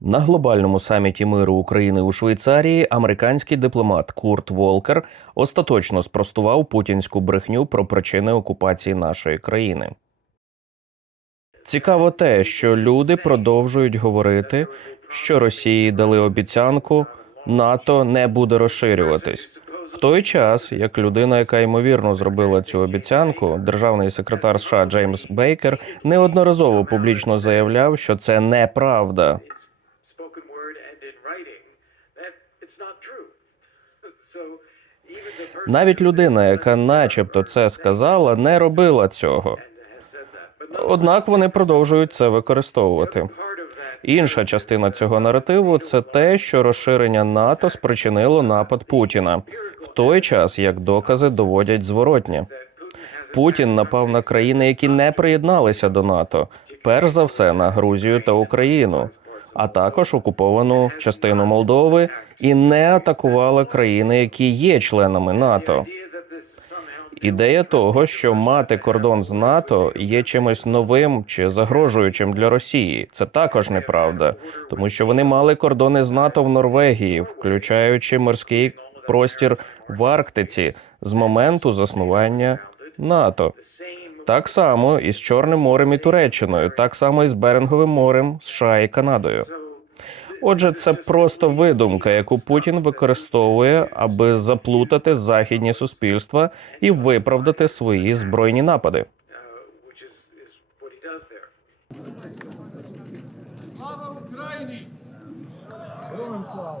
На глобальному саміті миру України у Швейцарії американський дипломат Курт Волкер остаточно спростував путінську брехню про причини окупації нашої країни. Цікаво те, що люди продовжують говорити, що Росії дали обіцянку НАТО не буде розширюватись. В той час, як людина, яка ймовірно зробила цю обіцянку, державний секретар США Джеймс Бейкер неодноразово публічно заявляв, що це неправда. Навіть людина, яка начебто це сказала, не робила цього. Однак вони продовжують це використовувати. Інша частина цього наративу це те, що розширення НАТО спричинило напад Путіна, в той час як докази доводять зворотнє. Путін напав на країни, які не приєдналися до НАТО, перш за все на Грузію та Україну, а також окуповану частину Молдови, і не атакували країни, які є членами НАТО. Ідея того, що мати кордон з НАТО є чимось новим чи загрожуючим для Росії, це також неправда, тому що вони мали кордони з НАТО в Норвегії, включаючи морський простір в Арктиці з моменту заснування НАТО. Так само і з Чорним морем і Туреччиною, так само і з Беринговим морем, США і Канадою. Отже, це просто видумка, яку Путін використовує, аби заплутати західні суспільства і виправдати свої збройні напади. Слава Україні! Слава!